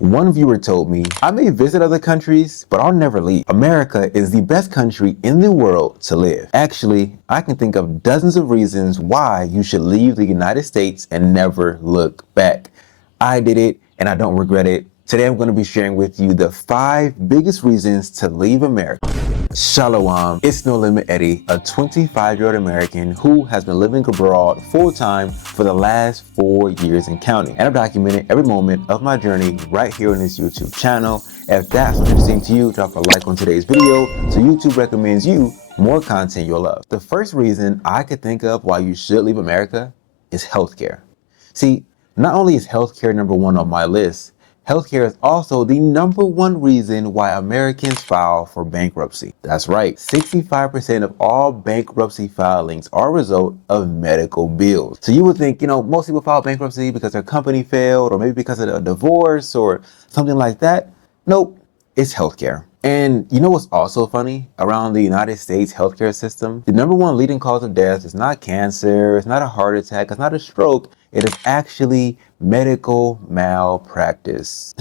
One viewer told me, I may visit other countries, but I'll never leave. America is the best country in the world to live. Actually, I can think of dozens of reasons why you should leave the United States and never look back. I did it and I don't regret it. Today I'm going to be sharing with you the 5 biggest reasons to leave America. Shalom, it's No Limit Eddie, a 25-year-old American who has been living abroad full-time for the last 4 years and counting. And I've documented every moment of my journey right here on this YouTube channel. If that's interesting to you, drop a like on today's video so YouTube recommends you more content you'll love. The first reason I could think of why you should leave America is healthcare. See, not only is healthcare number one on my list, healthcare is also the number one reason why Americans file for bankruptcy. That's right, 65% of all bankruptcy filings are a result of medical bills. So you would think, most people file bankruptcy because their company failed or maybe because of a divorce or something like that. Nope, it's healthcare. And you know what's also funny? Around the United States healthcare system, the number one leading cause of death is not cancer, it's not a heart attack, it's not a stroke, it is actually medical malpractice.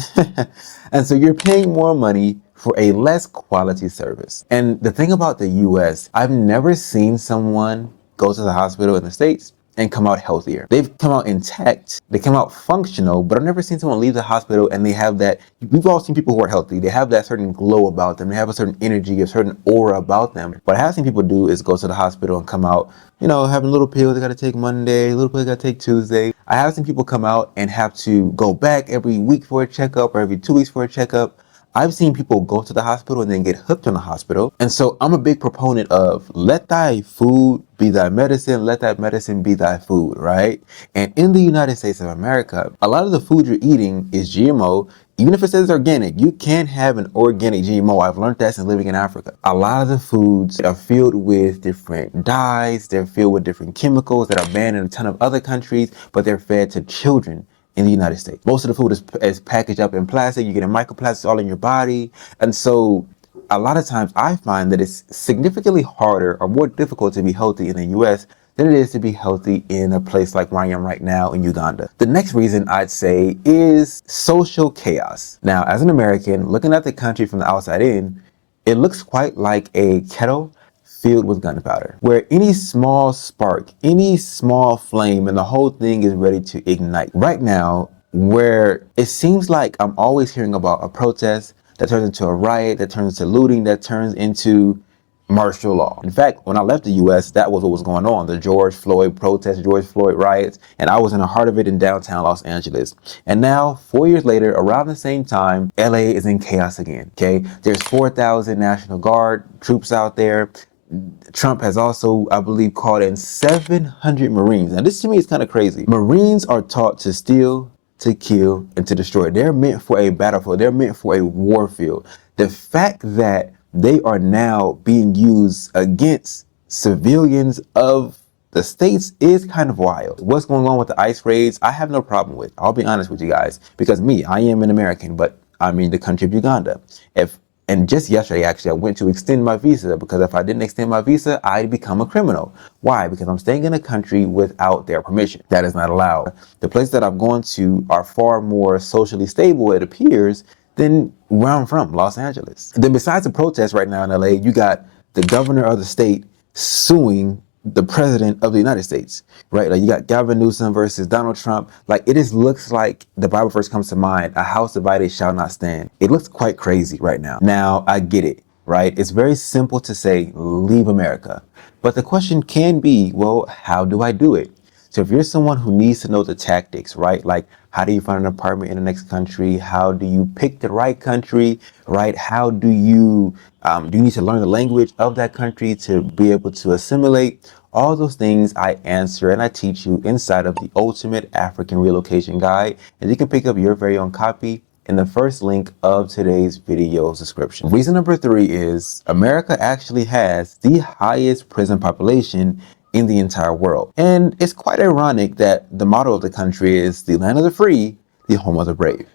And so you're paying more money for a less quality service. And the thing about the US, I've never seen someone go to the hospital in the States and come out healthier. They've come out intact, they come out functional, but I've never seen someone leave the hospital and they have that, we've all seen people who are healthy, they have that certain glow about them, they have a certain energy, a certain aura about them. What I have seen people do is go to the hospital and come out, having little pills they gotta take Monday, little pills they gotta take Tuesday. I have seen people come out and have to go back every week for a checkup or every 2 weeks for a checkup. I've seen people go to the hospital and then get hooked on the hospital. And so I'm a big proponent of let thy food be thy medicine, let that medicine be thy food, right? And in the United States of America, a lot of the food you're eating is GMO. Even if it says organic, you can't have an organic GMO. I've learned that since living in Africa. A lot of the foods are filled with different dyes, they're filled with different chemicals that are banned in a ton of other countries, but they're fed to children in the United States. Most of the food is packaged up in plastic. You get microplastics all in your body. And so a lot of times I find that it's significantly harder or more difficult to be healthy in the US than it is to be healthy in a place like where I am right now in Uganda. The next reason I'd say is social chaos. Now, as an American, looking at the country from the outside in, it looks quite like a kettle filled with gunpowder, where any small spark, any small flame, and the whole thing is ready to ignite. Right now, where it seems like I'm always hearing about a protest that turns into a riot, that turns into looting, that turns into martial law. In fact, when I left the US, that was what was going on, the George Floyd protests, George Floyd riots, and I was in the heart of it in downtown Los Angeles. And now, 4 years later, around the same time, LA is in chaos again, okay? There's 4,000 National Guard troops out there. Trump has also, I believe, called in 700 Marines. Now, this to me is kind of crazy. Marines are taught to steal, to kill, and to destroy. They're meant for a battlefield. They're meant for a war field. The fact that they are now being used against civilians of the states is kind of wild. What's going on with the ICE raids, I have no problem with. I'll be honest with you guys, because I am an American, but I'm in the country of Uganda. And just yesterday, actually, I went to extend my visa because if I didn't extend my visa, I'd become a criminal. Why? Because I'm staying in a country without their permission. That is not allowed. The places that I'm going to are far more socially stable, it appears, than where I'm from, Los Angeles. And then besides the protests right now in LA, you got the governor of the state suing the president of the United States, right? Like you got Gavin Newsom versus Donald Trump. Like it just looks like the Bible verse comes to mind, a house divided shall not stand. It looks quite crazy right now. Now I get it, right? It's very simple to say, leave America. But the question can be, well, how do I do it? So if you're someone who needs to know the tactics, right? Like how do you find an apartment in the next country? How do you pick the right country, right? How do you need to learn the language of that country to be able to assimilate? All those things I answer and I teach you inside of the Ultimate African Relocation Guide. And you can pick up your very own copy in the first link of today's video's description. Reason number 3 is America actually has the highest prison population in the entire world. And it's quite ironic that the motto of the country is the land of the free, the home of the brave.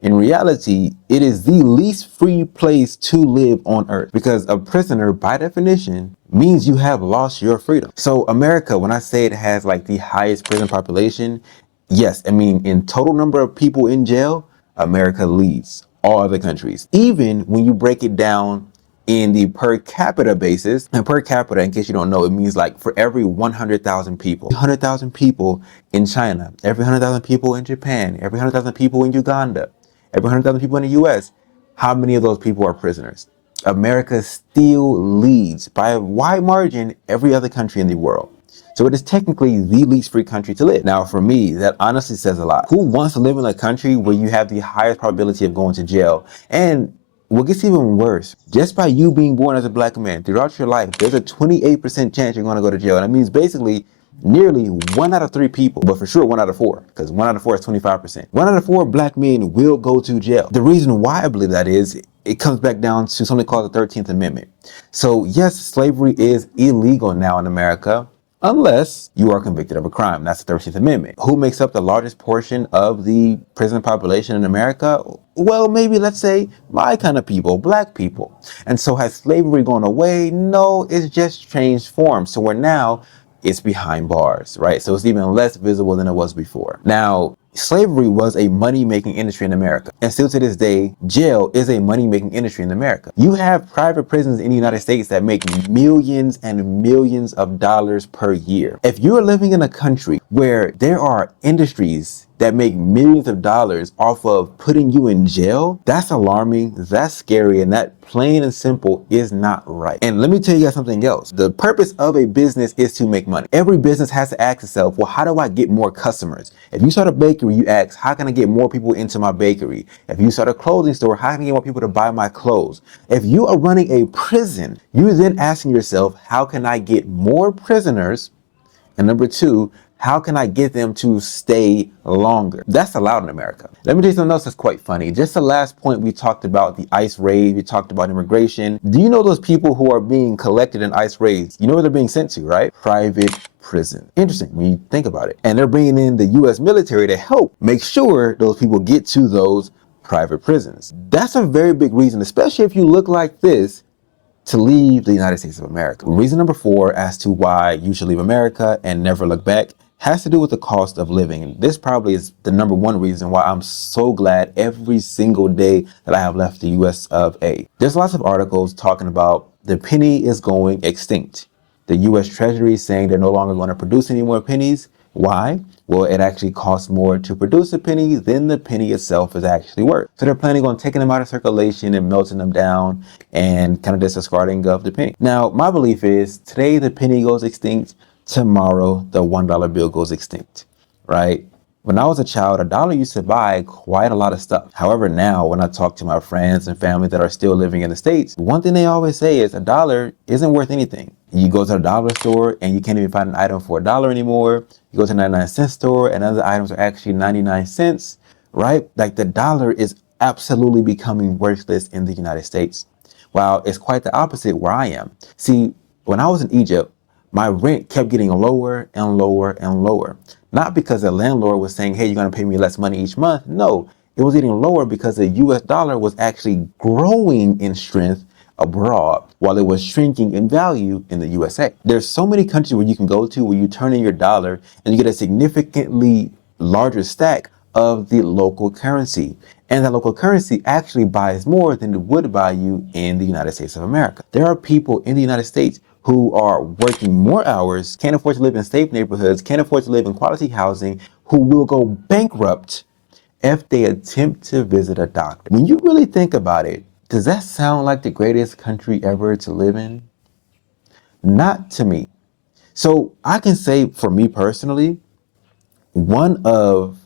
In reality, it is the least free place to live on earth because a prisoner, by definition, means you have lost your freedom. So America, when I say it has like the highest prison population, yes, I mean in total number of people in jail, America leads all other countries. Even when you break it down in the per capita basis, and per capita, in case you don't know, it means like for every 100,000 people, 100,000 people in China, every 100,000 people in Japan, every 100,000 people in Uganda, every 100,000 people in the US, how many of those people are prisoners? America still leads by a wide margin every other country in the world. So it is technically the least free country to live. Now, for me, that honestly says a lot. Who wants to live in a country where you have the highest probability of going to jail? And what gets even worse, just by you being born as a black man throughout your life, there's a 28% chance you're going to go to jail. And that means basically nearly 1 out of 3 people, but for sure 1 out of 4, because 1 out of 4 is 25%. 1 out of 4 black men will go to jail. The reason why I believe that is, it comes back down to something called the 13th Amendment. So yes, slavery is illegal now in America, unless you are convicted of a crime. That's the 13th Amendment. Who makes up the largest portion of the prison population in America? Well, maybe let's say my kind of people, black people. And so has slavery gone away? No, it's just changed form. So we're now, it's behind bars, right? So it's even less visible than it was before. Now, slavery was a money-making industry in America. And still to this day, jail is a money-making industry in America. You have private prisons in the United States that make millions and millions of dollars per year. If you're living in a country where there are industries that make millions of dollars off of putting you in jail, that's alarming, that's scary, and that plain and simple is not right. And let me tell you guys something else. The purpose of a business is to make money. Every business has to ask itself, well, how do I get more customers? If you start a bakery, you ask, how can I get more people into my bakery? If you start a clothing store, how can I get more people to buy my clothes? If you are running a prison, you're then asking yourself, how can I get more prisoners? And number 2, how can I get them to stay longer? That's allowed in America. Let me tell you something else that's quite funny. Just the last point, we talked about the ICE raid, we talked about immigration. Do you know those people who are being collected in ICE raids? You know where they're being sent to, right? Private prison. Interesting when you think about it. And they're bringing in the US military to help make sure those people get to those private prisons. That's a very big reason, especially if you look like this, to leave the United States of America. Reason number 4 as to why you should leave America and never look back has to do with the cost of living. This probably is the number 1 reason why I'm so glad every single day that I have left the US of A. There's lots of articles talking about the penny is going extinct. The US Treasury is saying they're no longer going to produce any more pennies. Why? Well, it actually costs more to produce a penny than the penny itself is actually worth. So they're planning on taking them out of circulation and melting them down and kind of discarding of the penny. Now, my belief is today the penny goes extinct, tomorrow the $1 bill goes extinct, right? When I was a child, $1 used to buy quite a lot of stuff. However, now when I talk to my friends and family that are still living in the States, one thing they always say is $1 isn't worth anything. You go to the dollar store and you can't even find an item for $1 anymore. You go to the 99-cent store and other items are actually 99 cents, right? Like the dollar is absolutely becoming worthless in the United States. While it's quite the opposite where I am. See, when I was in Egypt, my rent kept getting lower and lower and lower. Not because the landlord was saying, hey, you're going to pay me less money each month. No, it was getting lower because the US dollar was actually growing in strength abroad while it was shrinking in value in the USA. There's so many countries where you can go to where you turn in your dollar and you get a significantly larger stack of the local currency. And that local currency actually buys more than it would buy you in the United States of America. There are people in the United States who are working more hours, can't afford to live in safe neighborhoods, can't afford to live in quality housing, who will go bankrupt if they attempt to visit a doctor. When you really think about it, does that sound like the greatest country ever to live in? Not to me. So I can say for me personally, one of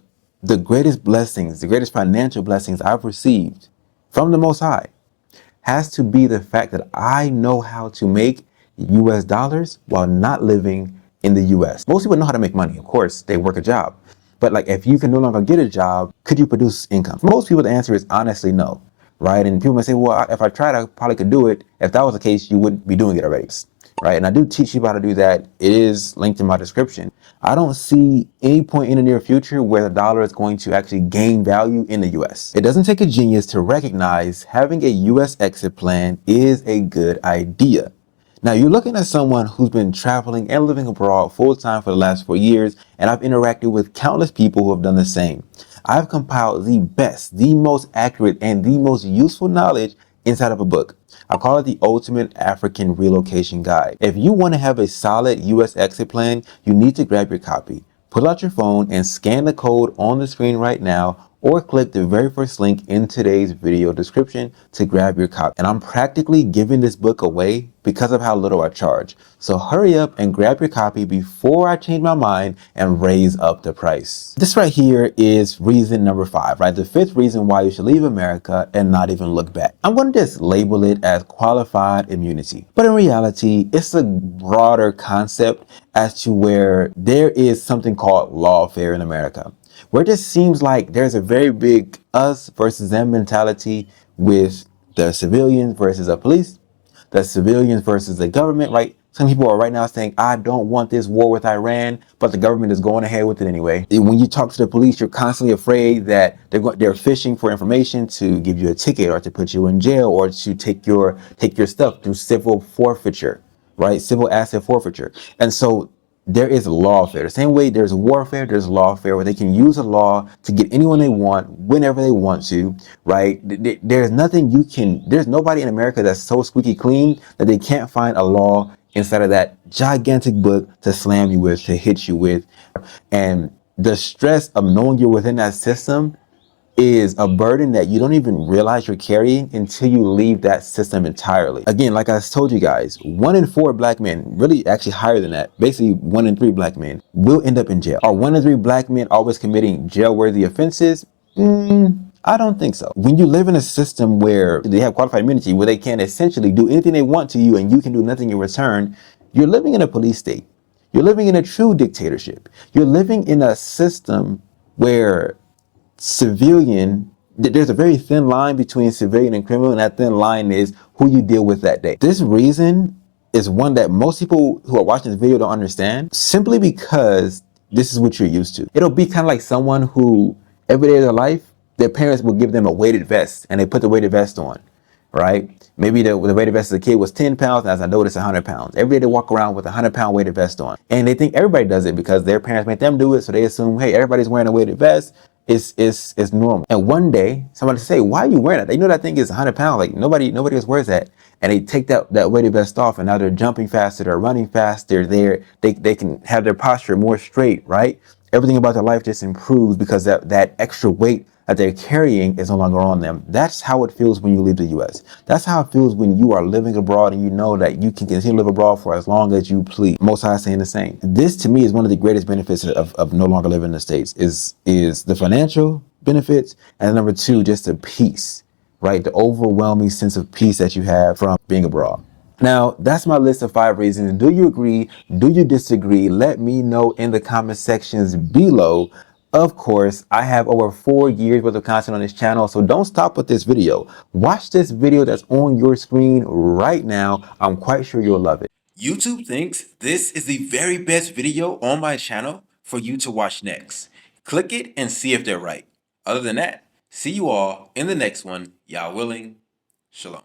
the greatest blessings, the greatest financial blessings I've received from the Most High has to be the fact that I know how to make US dollars while not living in the US. Most people know how to make money. Of course, they work a job. But like, if you can no longer get a job, could you produce income? For most people, the answer is honestly no, right? And people might say, well, if I tried, I probably could do it. If that was the case, you wouldn't be doing it already, right? And I do teach you how to do that. It is linked in my description. I don't see any point in the near future where the dollar is going to actually gain value in the US. It doesn't take a genius to recognize having a US exit plan is a good idea. Now, you're looking at someone who's been traveling and living abroad full time for the last 4 years, and I've interacted with countless people who have done the same. I've compiled the best, the most accurate, and the most useful knowledge inside of a book. I call it the Ultimate African Relocation Guide. If you want to have a solid US exit plan, you need to grab your copy. Pull out your phone and scan the code on the screen right now, or click the very first link in today's video description to grab your copy. And I'm practically giving this book away because of how little I charge. So hurry up and grab your copy before I change my mind and raise up the price. This right here is reason number 5, right? The 5th reason why you should leave America and not even look back. I'm going to just label it as qualified immunity. But in reality, it's a broader concept as to where there is something called lawfare in America, where it just seems like there's a very big us versus them mentality with the civilians versus the police, the civilians versus the government, right? Some people are right now saying, I don't want this war with Iran, but the government is going ahead with it anyway. When you talk to the police, you're constantly afraid that they're fishing for information to give you a ticket or to put you in jail or to take your stuff through civil forfeiture, right? Civil asset forfeiture. And so there is lawfare. The same way there's warfare, there's lawfare, where they can use a law to get anyone they want, whenever they want to, right? There's nobody in America that's so squeaky clean that they can't find a law inside of that gigantic book to slam you with, to hit you with. And the stress of knowing you're within that system is a burden that you don't even realize you're carrying until you leave that system entirely. Again, like I told you guys, 1 in 4 black men, really actually higher than that, basically 1 in 3 black men will end up in jail. Are 1 in 3 black men always committing jail-worthy offenses? I don't think so. When you live in a system where they have qualified immunity, where they can essentially do anything they want to you and you can do nothing in return, you're living in a police state. You're living in a true dictatorship. You're living in a system where there's a very thin line between civilian and criminal, and that thin line is who you deal with that day. This reason is one that most people who are watching this video don't understand, simply because this is what you're used to. It'll be kind of like someone who every day of their life, their parents will give them a weighted vest and they put the weighted vest on, right? Maybe the weighted vest as a kid was 10 pounds, and as I noticed, 100 pounds. Every day they walk around with a 100-pound weighted vest on. And they think everybody does it because their parents make them do it, so they assume, hey, everybody's wearing a weighted vest. It's normal. And one day, somebody say, why are you wearing it? They know that thing is 100 pounds. Like nobody else wears that. And they take that weighted vest off, and now they're jumping faster, they're running faster, they can have their posture more straight, right? Everything about their life just improves because that extra weight that they're carrying is no longer on them. That's how it feels when you leave the US. That's how it feels when you are living abroad and you know that you can continue to live abroad for as long as you please. Most High saying the same. This to me is one of the greatest benefits of no longer living in the States is the financial benefits, and number 2, just the peace, right? The overwhelming sense of peace that you have from being abroad. Now, that's my list of 5 reasons. Do you agree? Do you disagree? Let me know in the comment sections below. Of course, I have over 4 years worth of content on this channel, so don't stop with this video. Watch this video that's on your screen right now. I'm quite sure you'll love it. YouTube thinks this is the very best video on my channel for you to watch next. Click it and see if they're right. Other than that, see you all in the next one. Yah willing, shalom.